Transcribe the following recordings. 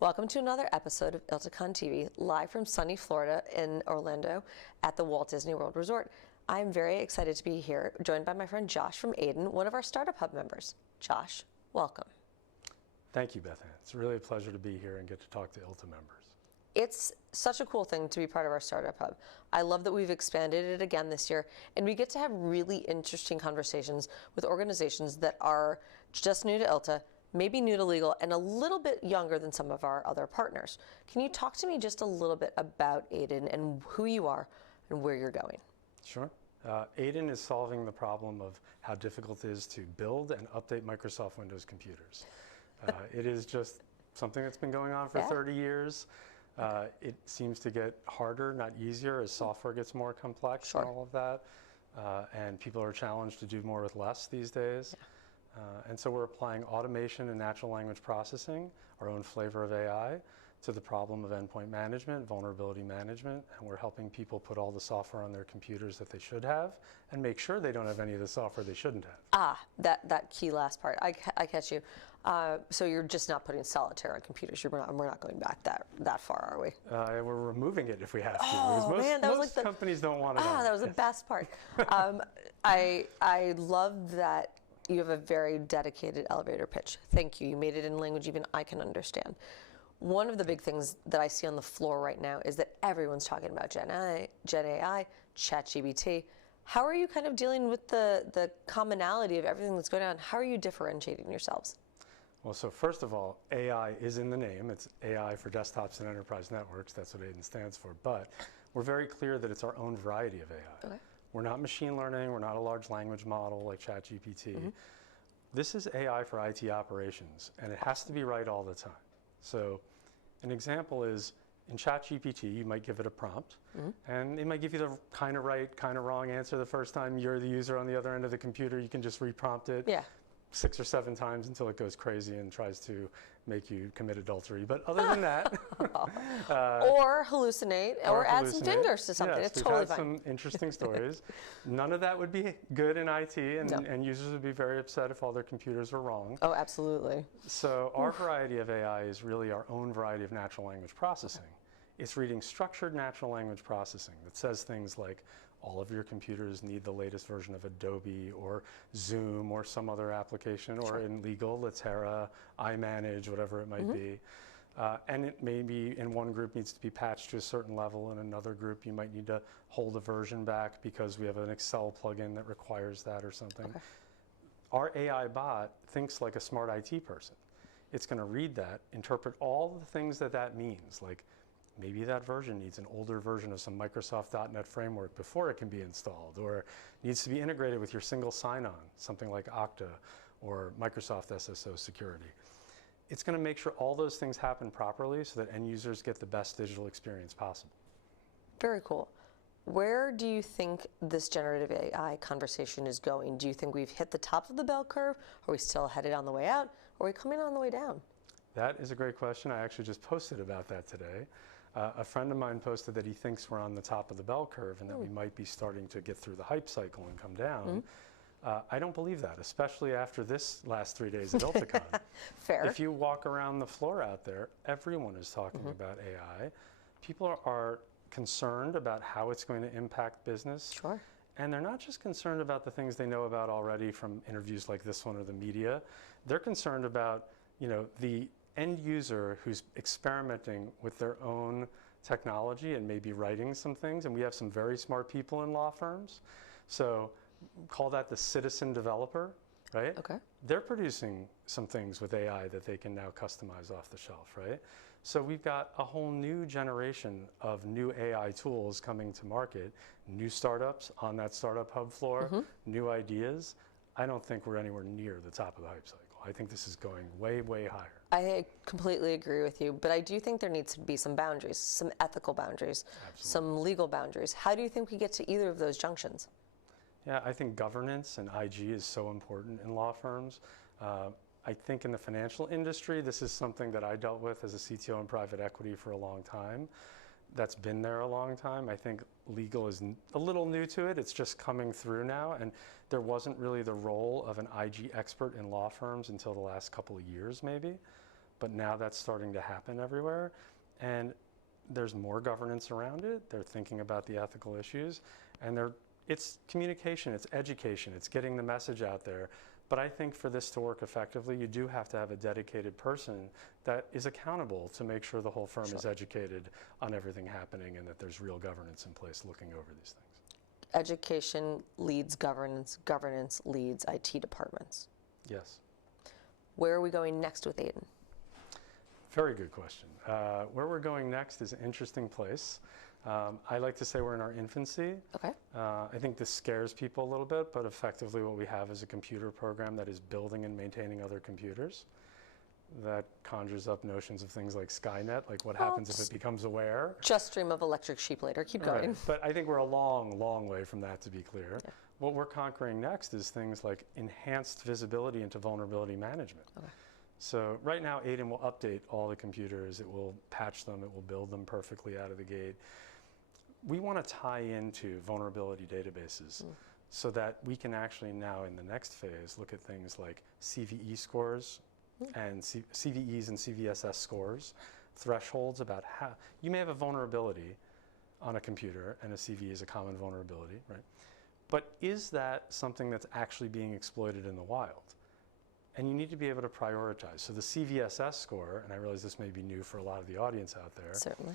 Welcome to another episode of ILTACON TV, live from sunny Florida in Orlando at the Walt Disney World Resort. I'm very excited to be here, joined by my friend Josh from Aiden, one of our Startup Hub members. Josh, welcome. Thank you, Beth Ann. It's really a pleasure to be here and get to talk to ILTA members. It's such a cool thing to be part of our Startup Hub. I love that we've expanded it again this year, and we get to have really interesting conversations with organizations that are just new to ILTA, maybe new to legal, and a little bit younger than some of our other partners. Can you talk to me just a little bit about Aiden and who you are and where you're going? Sure. Aiden is solving the problem of how difficult it is to build and update Microsoft Windows computers. It is just something that's been going on for 30 years. It seems to get harder, not easier, as software gets more complex and all of that. And people are challenged to do more with less these days. And so we're applying automation and natural language processing, our own flavor of AI, to the problem of endpoint management, vulnerability management, and we're helping people put all the software on their computers that they should have and make sure they don't have any of the software they shouldn't have. That key last part, I catch you. So you're just not putting solitaire on computers. We're not going back that far, are we? We're removing it if we have to. Oh, man, that was like the companies don't want to. That was the best part. I love that you have a very dedicated elevator pitch. Thank you. You made it in language even I can understand. One of the big things that I see on the floor right now is that everyone's talking about Gen AI, ChatGPT. How are you kind of dealing with the commonality of everything that's going on? How are you differentiating yourselves? Well, so first of all, AI is in the name. It's AI for desktops and enterprise networks. That's what Aiden stands for. But we're very clear that it's our own variety of AI. Okay. We're not machine learning. We're not a large language model like ChatGPT. This is AI for IT operations, and it has to be right all the time. So an example is in ChatGPT, you might give it a prompt, and it might give you the kind of right, kind of wrong answer the first time. You're the user on the other end of the computer. You can just reprompt it 6 or 7 times until it goes crazy and tries to make you commit adultery. But other than that, or hallucinate, or add some fingers to something. Yes, it's totally fine. Some interesting stories. None of that would be good in IT, and users would be very upset if all their computers were wrong. Oh, absolutely. So our variety of AI is really our own variety of natural language processing. It's reading structured natural language processing that says things like, all of your computers need the latest version of Adobe or Zoom or some other application, or in legal, Litera, iManage, whatever it might be. And it may be in one group needs to be patched to a certain level, in another group you might need to hold a version back because we have an Excel plugin that requires that or something. Our AI bot thinks like a smart IT person. It's going to read that, interpret all the things that means, like maybe that version needs an older version of some Microsoft.NET framework before it can be installed, or needs to be integrated with your single sign-on, something like Okta or Microsoft SSO security. It's going to make sure all those things happen properly so that end users get the best digital experience possible. Very cool. Where do you think this generative AI conversation is going? Do you think we've hit the top of the bell curve? Are we still headed on the way out? Or are we coming on the way down? That is a great question. I actually just posted about that today. A friend of mine posted that he thinks we're on the top of the bell curve and that we might be starting to get through the hype cycle and come down. I don't believe that, especially after this last 3 days at ILTACON. Fair. If you walk around the floor out there, everyone is talking about AI. People are concerned about how it's going to impact business. Sure. And they're not just concerned about the things they know about already from interviews like this one or the media. They're concerned about, the end user who's experimenting with their own technology and maybe writing some things. And we have some very smart people in law firms. So call that the citizen developer, right? Okay. They're producing some things with AI that they can now customize off the shelf, right? So we've got a whole new generation of new AI tools coming to market, new startups on that Startup Hub floor, new ideas. I don't think we're anywhere near the top of the hype cycle. I think this is going way, way higher. I completely agree with you, but I do think there needs to be some boundaries, some ethical boundaries, some legal boundaries. How do you think we get to either of those junctions? Yeah, I think governance and IG is so important in law firms. I think in the financial industry, this is something that I dealt with as a CTO in private equity for a long time. that's been there a long time. I think legal is a little new to it. It's just coming through now, and there wasn't really the role of an IG expert in law firms until the last couple of years maybe, but now that's starting to happen everywhere, and there's more governance around it. They're thinking about the ethical issues, and it's communication, it's education, it's getting the message out there. But I think for this to work effectively, you do have to have a dedicated person that is accountable to make sure the whole firm is educated on everything happening and that there's real governance in place looking over these things. Education leads governance, governance leads IT departments. Yes. Where are we going next with Aiden? Very good question. Where we're going next is an interesting place. I like to say we're in our infancy. Okay. I think this scares people a little bit, but effectively what we have is a computer program that is building and maintaining other computers. That conjures up notions of things like Skynet, like what happens if it becomes aware. Just stream of electric sheep later. Keep going. Right. But I think we're a long, long way from that, to be clear. Yeah. What we're conquering next is things like enhanced visibility into vulnerability management. Okay. So right now, Aiden will update all the computers. It will patch them. It will build them perfectly out of the gate. We want to tie into vulnerability databases so that we can actually now, in the next phase, look at things like CVE scores and CVEs and CVSS scores, thresholds about how you may have a vulnerability on a computer, and a CVE is a common vulnerability, right? But is that something that's actually being exploited in the wild? And you need to be able to prioritize. So the CVSS score, and I realize this may be new for a lot of the audience out there. Certainly.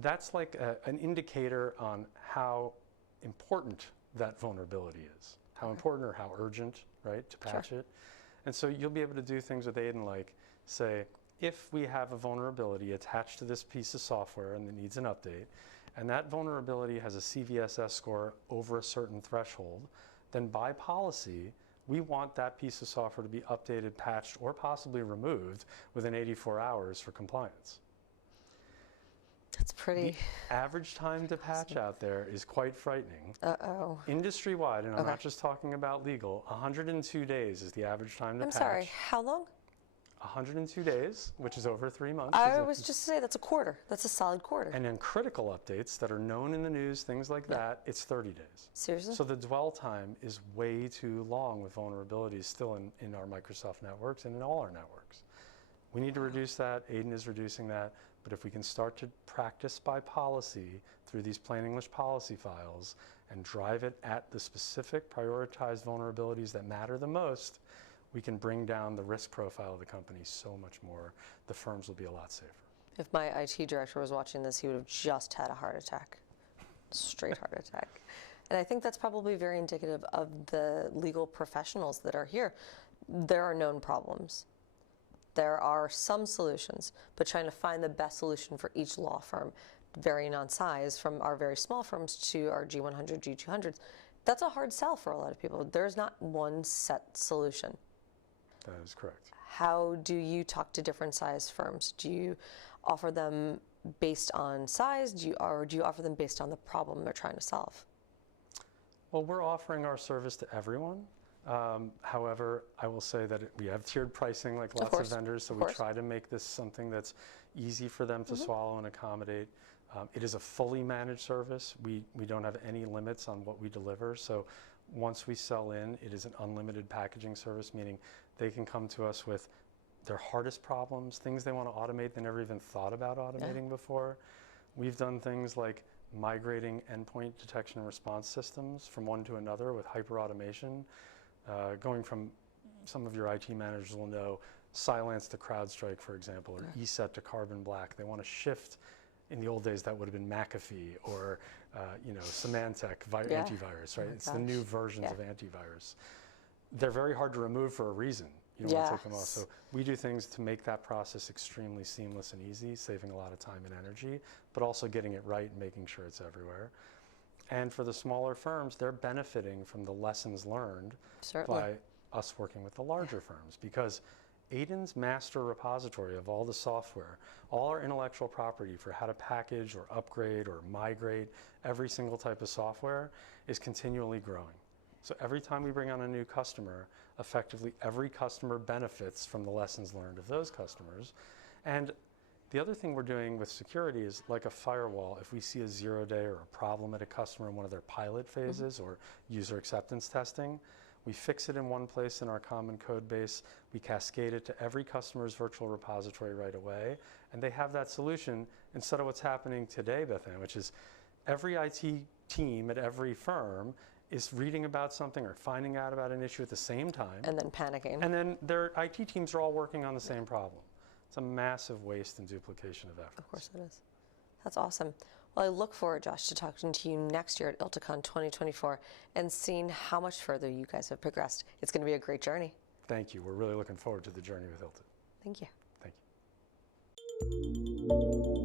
That's like an indicator on how important that vulnerability is, how important or how urgent, right, to patch it. And so you'll be able to do things with Aiden like, say, if we have a vulnerability attached to this piece of software and it needs an update, and that vulnerability has a CVSS score over a certain threshold, then by policy, we want that piece of software to be updated, patched, or possibly removed within 84 hours for compliance. That's pretty. The average time to patch out there is quite frightening. Uh-oh. Industry-wide, and I'm not just talking about legal, 102 days is the average time to patch. I'm sorry, how long? 102 days, which is over 3 months. I was just to say that's a quarter. That's a solid quarter. And then critical updates that are known in the news, things like that, it's 30 days. Seriously? So the dwell time is way too long with vulnerabilities still in our Microsoft networks and in all our networks. We need to reduce that. Aiden is reducing that. But if we can start to practice by policy through these plain English policy files and drive it at the specific prioritized vulnerabilities that matter the most, we can bring down the risk profile of the company so much more. The firms will be a lot safer. If my IT director was watching this, he would have just had a heart attack. Straight heart attack. And I think that's probably very indicative of the legal professionals that are here. There are known problems. There are some solutions, but trying to find the best solution for each law firm, varying on size from our very small firms to our G100, G200s, that's a hard sell for a lot of people. There's not one set solution. That is correct. How do you talk to different size firms? Do you offer them based on size, or do you offer them based on the problem they're trying to solve? Well, we're offering our service to everyone. However, I will say that we have tiered pricing like lots of vendors, so we try to make this something that's easy for them to swallow and accommodate. It is a fully managed service. We don't have any limits on what we deliver. So once we sell in, it is an unlimited packaging service, meaning they can come to us with their hardest problems, things they want to automate they never even thought about automating before. We've done things like migrating endpoint detection and response systems from one to another with hyper-automation. Going from, some of your IT managers will know, Cylance to CrowdStrike, for example, or ESET to Carbon Black. They want to shift. In the old days, that would have been McAfee or Symantec antivirus, right? It's the new versions of antivirus. They're very hard to remove for a reason. You don't want to take them off. So we do things to make that process extremely seamless and easy, saving a lot of time and energy, but also getting it right and making sure it's everywhere. And for the smaller firms, they're benefiting from the lessons learned by us working with the larger firms, because Aiden's master repository of all the software, all our intellectual property for how to package or upgrade or migrate every single type of software is continually growing. So every time we bring on a new customer, effectively every customer benefits from the lessons learned of those customers. And The other thing we're doing with security is like a firewall. If we see a 0-day or a problem at a customer in one of their pilot phases or user acceptance testing, we fix it in one place in our common code base. We cascade it to every customer's virtual repository right away, and they have that solution instead of what's happening today, Beth Ann, which is every IT team at every firm is reading about something or finding out about an issue at the same time. And then panicking. And then their IT teams are all working on the same problem. It's a massive waste and duplication of effort. Of course it is. That's awesome. Well, I look forward, Josh, to talking to you next year at ILTACON 2024 and seeing how much further you guys have progressed. It's going to be a great journey. Thank you. We're really looking forward to the journey with ILTA. Thank you. Thank you.